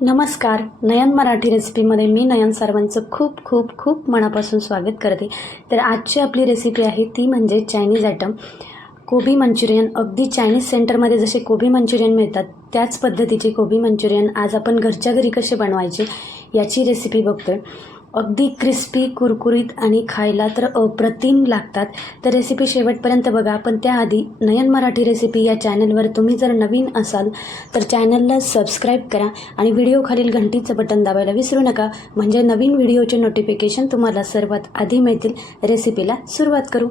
नमस्कार. नयन मराठी रेसिपीमध्ये मी नयन सर्वांचं खूप खूप खूप मनापासून स्वागत करते. तर आजची आपली रेसिपी आहे ती म्हणजे चायनीज आयटम. कोबी मंचुरियन. अगदी चायनीज सेंटरमध्ये जसे कोबी मंचुरियन मिळतात त्याच पद्धतीचे कोबी मंचुरियन आज आपण घरच्या घरी कसे बनवायचे याची रेसिपी बघतोय. अगदी क्रिस्पी कुरकुरीत आणि खायला तर अप्रतिम लागतात. तर रेसिपी शेवटपर्यंत बघा. पण त्याआधी नयन मराठी रेसिपी या चॅनलवर तुम्ही जर नवीन असाल तर चॅनलला सबस्क्राईब करा आणि व्हिडिओ खालील घंटीचं बटन दाबायला विसरू नका. म्हणजे नवीन व्हिडिओचे नोटिफिकेशन तुम्हाला सर्वात आधी मिळतील. रेसिपीला सुरुवात करू.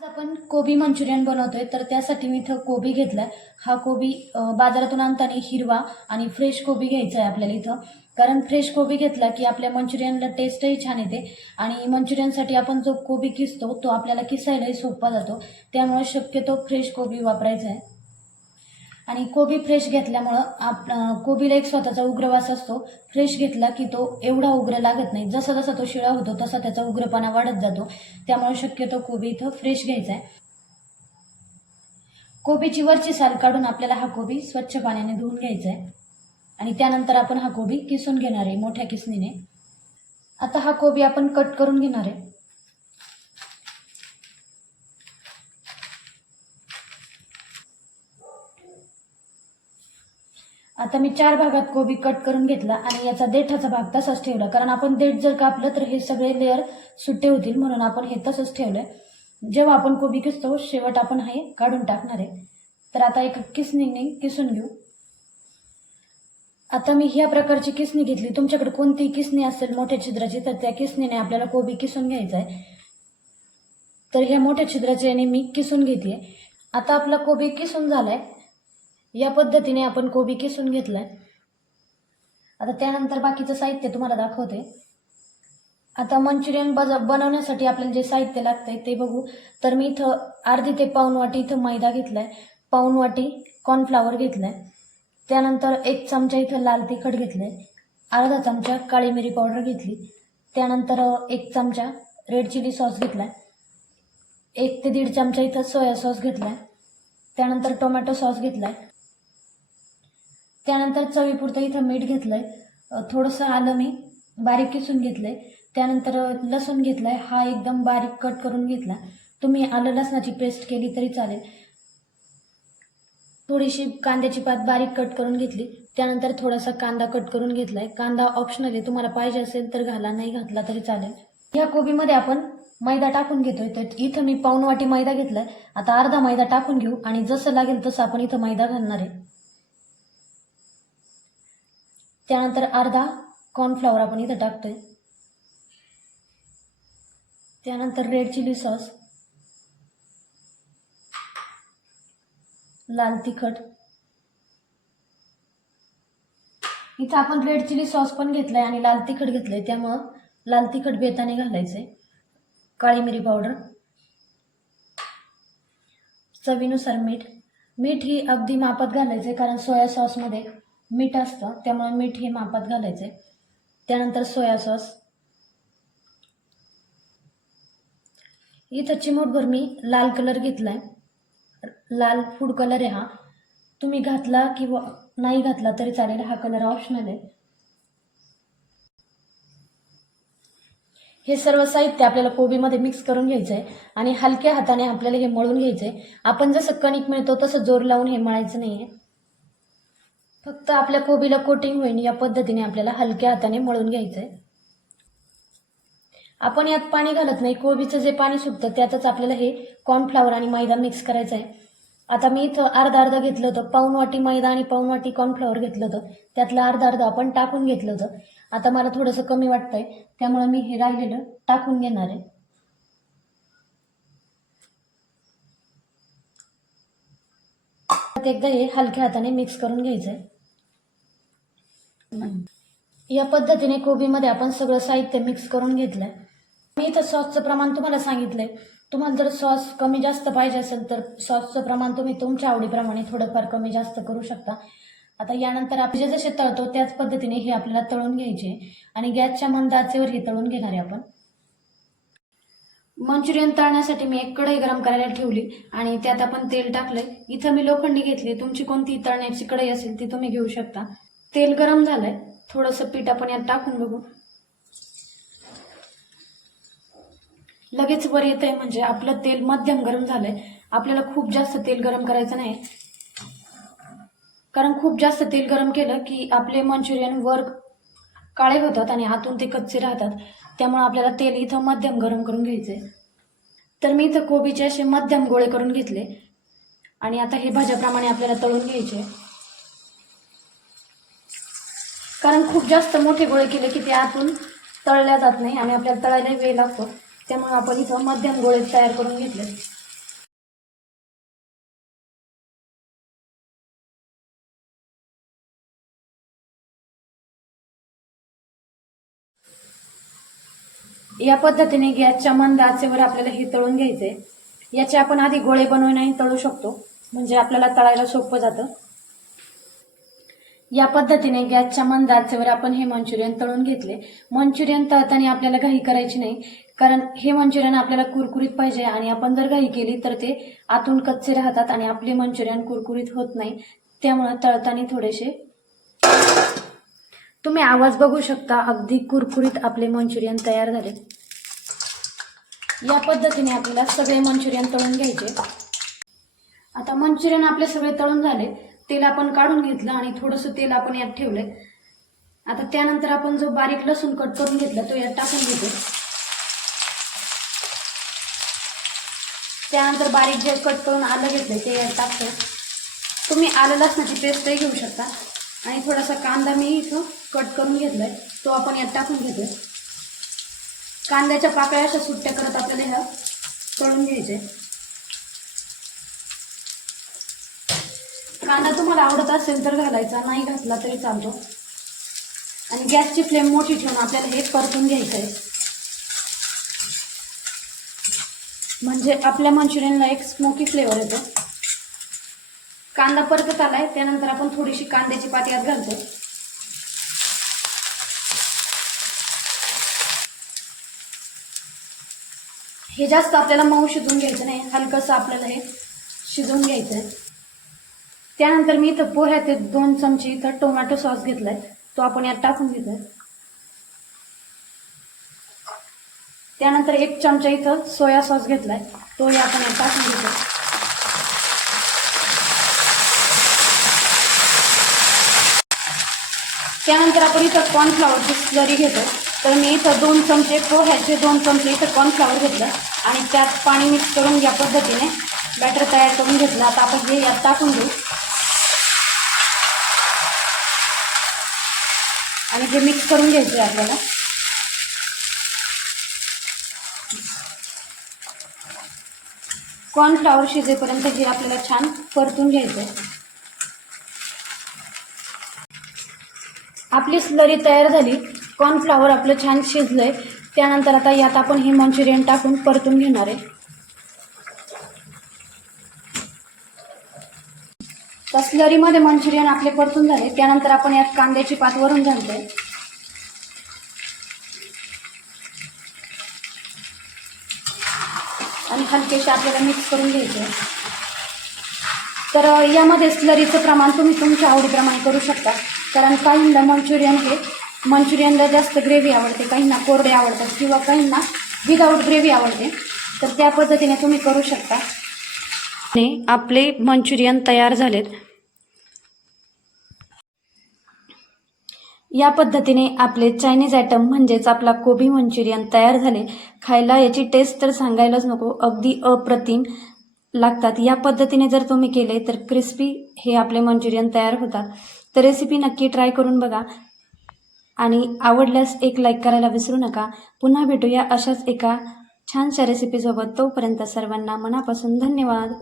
आज आपण कोबी मंचुरियन बनवतोय. तर त्यासाठी मी इथं कोबी घेतलाय. हा कोबी बाजारातून आणताना हिरवा आणि फ्रेश कोबी घ्यायचा आहे आपल्याला इथं. कारण फ्रेश कोबी घेतला की आपल्या मंचुरियनला टेस्टही छान येते. आणि मंचुरियनसाठी आपण जो कोबी किसतो तो आपल्याला किसायलाही सोपा जातो. त्यामुळे शक्यतो फ्रेश कोबी वापरायचा आहे. आणि कोबी फ्रेश घेतल्यामुळं आप कोबीला एक स्वतःचा उग्रवास असतो. फ्रेश घेतला की तो एवढा उग्र लागत नाही. जसा जसा तो शिळा होतो तसा त्याचा उग्रपणा वाढत जातो. त्यामुळे शक्यतो कोबी इथं फ्रेश घ्यायचा आहे. कोबीची वरची साल काढून आपल्याला हा कोबी स्वच्छ पाण्याने धुवून घ्यायचा आहे. आणि त्यानंतर आपण हा कोबी किसून घेणार आहे मोठ्या किसणीने. आता हा कोबी आपण कट करून घेणार आहे. आता मी चार भागात कोबी कट करून घेतला आणि याचा देठाचा भाग तसाच ठेवला. कारण आपण देठ जर कापलं तर हे सगळे लेअर सुट्टे होतील म्हणून आपण हे तसंच ठेवलंय. जेव्हा आपण कोबी किसतो शेवट आपण हे काढून टाकणार आहे. तर आता एक किसणीने किसून घेऊ. आता मी ह्या प्रकारची किसणी घेतली. तुमच्याकडे कोणती किसणी असेल मोठ्या छिद्राची तर त्या किसणीने आपल्याला कोबी किसून घ्यायचा आहे तर ह्या मोठ्या छिद्राच्या याने मी किसून घेते आता आपला कोबी किसून झालाय. या पद्धतीने आपण कोबी किसून घेतलाय. आता त्यानंतर बाकीचं साहित्य तुम्हाला दाखवते. आता मंचुरियन बज बनवण्यासाठी आपल्याला जे साहित्य लागतंय ते बघू. तर मी इथं अर्धी ते पाऊन वाटी इथं मैदा घेतलाय. पाऊन वाटी कॉर्नफ्लावर घेतलाय. त्यानंतर एक चमचा इथं लाल तिखट घेतलंय. अर्धा चमचा काळी मिरी पावडर घेतली. त्यानंतर एक चमचा रेड चिली सॉस घेतलाय. एक ते दीड चमचा इथं सोया सॉस घेतलाय. त्यानंतर टोमॅटो सॉस घेतलाय. त्यानंतर चवीपुरतं इथं मीठ घेतलंय. आहे थोडंसं आलं मी बारीक किसून घेतलंय. त्यानंतर लसूण लसूण घेतलाय. हा एकदम बारीक कट करून घेतला. तुम्ही आलं लसणाची पेस्ट केली तरी चालेल. थोडीशी कांद्याची पात बारीक कट करून घेतली. त्यानंतर थोडासा कांदा कट करून घेतलाय. कांदा ऑप्शनल आहे. तुम्हाला पाहिजे असेल तर घाला नाही घातला तरी चालेल. या कोबीमध्ये आपण मैदा टाकून घेतोय. तर इथं मी पाऊन वाटी मैदा घेतलाय. आता अर्धा मैदा टाकून घेऊ आणि जसं लागेल तसं आपण इथं मैदा घालणार आहे. त्यानंतर अर्धा कॉर्नफ्लॉवर आपण इथं टाकतोय. त्यानंतर रेड चिली सॉस लाल तिखट. इथं आपण रेड चिली सॉस पण घेतलाय आणि लाल तिखट घेतलंय. त्यामुळं लाल तिखट बेताने घालायचंय. काळी मिरी पावडर. चवीनुसार मीठ. मीठ ही अगदी मापात घालायचंय कारण सोया सॉसमध्ये मीठ असतं. त्यामुळे मीठ हे मापात घालायचंय. त्यानंतर सोया सॉस. इथं चिमूटभर मी लाल कलर घेतलाय. लाल फूड कलर आहे हा. तुम्ही घातला किंवा नाही घातला तरी चालेल. हा कलर ऑप्शनल आहे. हे सर्व साहित्य आपल्याला कोबीमध्ये मिक्स करून घ्यायचं आहे आणि हलक्या हाताने आपल्याला हे मळून घ्यायचं आहे आपण जसं कणिक मिळतो तसं जोर लावून हे मळायचं नाही आहे फक्त आपल्या कोबीला कोटिंग होईल या पद्धतीने आपल्याला हलक्या हाताने मळून घ्यायचं आहे आपण यात पाणी घालत नाही. कोबीचं जे पाणी सुटतं त्यातच आपल्याला हे कॉर्नफ्लावर आणि मैदा मिक्स करायचं आहे आता मी इथं अर्धा अर्धा घेतलं होतं. पाऊन वाटी मैदा आणि पाऊन वाटी कॉर्नफ्लावर घेतलं होतं. त्यातलं अर्धा अर्धा आपण टाकून घेतलं होतं. आता मला थोडंसं कमी वाटतंय. त्यामुळे मी हे राहिलेलं टाकून घेणार आहे. एकदा हे हलक्या हाताने मिक्स करून घ्यायचं आहे या पद्धतीने कोबीमध्ये आपण सगळं साहित्य मिक्स करून घेतलंय. मी इथं सॉसचं प्रमाण तुम्हाला सांगितलंय. तुम्हाला जर सॉस कमी जास्त पाहिजे असेल तर सॉसचं प्रमाण तुम्ही तुमच्या आवडीप्रमाणे थोडंफार कमी जास्त करू शकता. आता यानंतर आपण जे जसे तळतो त्याच पद्धतीने हे आपल्याला तळून घ्यायचे आणि गॅसच्या मंद आचेवर हे तळून घेणार आहे आपण. मंचुरियन तळण्यासाठी मी एक कढई गरम करायला ठेवली आणि त्यात आपण तेल टाकलंय. इथं मी लोखंडी घेतली. तुमची कोणती तळण्याची कढई असेल ती तुम्ही घेऊ शकता. तेल गरम झालंय. थोडंसं पीठ आपण यात टाकून बघू. लगेच वर येत आहे म्हणजे आपलं तेल मध्यम गरम झालंय. आपल्याला खूप जास्त तेल गरम करायचं नाही. कारण खूप जास्त तेल गरम केलं की आपले मंचुरियन वर काळे होतात आणि आतून ते कच्चे राहतात. त्यामुळे आपल्याला तेल इथं मध्यम गरम करून घ्यायचंय. तर मी इथं कोबीचे असे मध्यम गोळे करून घेतले. आणि आता हे भाज्याप्रमाणे आपल्याला तळून घ्यायचे. कारण खूप जास्त मोठे गोळे केले की ते आतून तळल्या जात नाही आणि आपल्याला तळायला वेळ लागतो. त्यामुळे आपण इथं मध्यम गोळे तयार करून घेतले. या पद्धतीने गॅसच्या मंद आचेवर आपल्याला हे तळून घ्यायचे याचे आपण आधी गोळे बनवूनही तळू शकतो. म्हणजे आपल्याला तळायला सोपं जातं. या पद्धतीने गॅसच्या मंद आचेवर आपण हे मंचुरियन तळून घेतले. मंचुरियन तळताना आपल्याला घाई करायची नाही कारण हे मंचुरियन आपल्याला कुरकुरीत पाहिजे आणि आपण जर घाई केली तर ते आतून कच्चे राहतात आणि आपले मंचुरियन कुरकुरीत होत नाही. त्यामुळं तळताना थोडेसे तुम्ही आवाज बघू शकता अगदी कुरकुरीत आपले मंचुरियन तयार झाले. या पद्धतीने आपल्याला सगळे मंचुरियन तळून घ्यायचे. आता मंचुरियन आपले सगळे तळून झाले. तेल आपण काढून घेतलं आणि थोडंसं तेल आपण यात ठेवलंय. आता त्यानंतर आपण जो बारीक लसूण कट करून घेतला तो यात टाकून घेतो त्यानंतर बारीक जे कट करून आलं घेतलंय ते यात टाकतो तुम्ही आलं लसणाची पेस्टही घेऊ शकता. आणि थोडासा कांदा मी इथं कट करून घेतलाय तो आपण यात टाकून घेतोय. कांद्याच्या पाकळ्या अशा सुट्ट्या करत आपल्याला ह्या तळून घ्यायचे कांदा तुम्हाला आवडत असेल तर घालायचा नाही घातला तरी चालतो. आणि गॅसची फ्लेम मोठी ठेवून आपल्याला हे परतून घ्यायचं आहे म्हणजे आपल्या मंचुरियनला एक स्मोकी फ्लेवर येतो. कांदा परतत आलाय त्यानंतर आपण थोडीशी कांद्याची पात यात घालतो. हे जास्त आपल्याला मऊ शिजवून घ्यायचं नाही हलकंसं आपल्याला हे शिजवून घ्यायचं आहे त्यानंतर मी इथं पोह्यात दोन चमचे इथं टोमॅटो सॉस घेतलाय. तो आपण यात टाकून घेतोय. त्यानंतर एक चमचा इथं सोया सॉस घेतलाय. तोही आपण यात टाकून घेतो त्यानंतर आपण इथं कॉर्नफ्लॉवरची स्लरी घेतो तर मी इथं दोन चमचे पोह्याचे दोन चमचे इथं कॉर्नफ्लॉवर घेतलं आणि त्यात पाणी मिक्स करून या पद्धतीने बॅटर तयार करून घेतलं. आता आपण हे यात टाकून घेऊ. आणि हे मिक्स करून घ्यायचं आहे आपल्याला. कॉर्नफ्लॉवर शिजेपर्यंत हे आपल्याला छान परतून घ्यायचं आहे आपली स्लरी तयार झाली. कॉर्नफ्लॉवर आपलं छान शिजलंय. त्यानंतर आता यात आपण हे मंचुरियन टाकून परतून घेणार आहे. तर स्लरीमध्ये मंचुरियन आपले परतून झाले. त्यानंतर आपण यात कांद्याची पात वरून घालतोय. आणि हलकेशी आपल्याला मिक्स करून घ्यायचे. तर यामध्ये स्लरीचं प्रमाण तुम्ही तुमच्या आवडीप्रमाणे करू शकता. कारण काहींना मंचुरियन हे मंचुरियनला जास्त ग्रेव्ही आवडते काहींना कोरडे आवडतात किंवा काहींना विदाऊट ग्रेव्ही आवडते. तर त्या पद्धतीने तुम्ही करू शकता. आपले मंचुरियन तयार झालेत. या पद्धतीने आपले चायनीज आयटम म्हणजेच आपला कोबी मंचुरियन तयार झाले. खायला याची टेस्ट तर सांगायलाच नको अगदी अप्रतिम लागतात. या पद्धतीने जर तुम्ही केले तर क्रिस्पी हे आपले मंचुरियन तयार होतात. तर रेसिपी नक्की ट्राय करून बघा. आणि आवडल्यास एक लाईक करायला विसरू नका. पुन्हा भेटूया अशाच एका छानशा रेसिपीसोबत तोपर्यंत सर्वांना मनापासून धन्यवाद.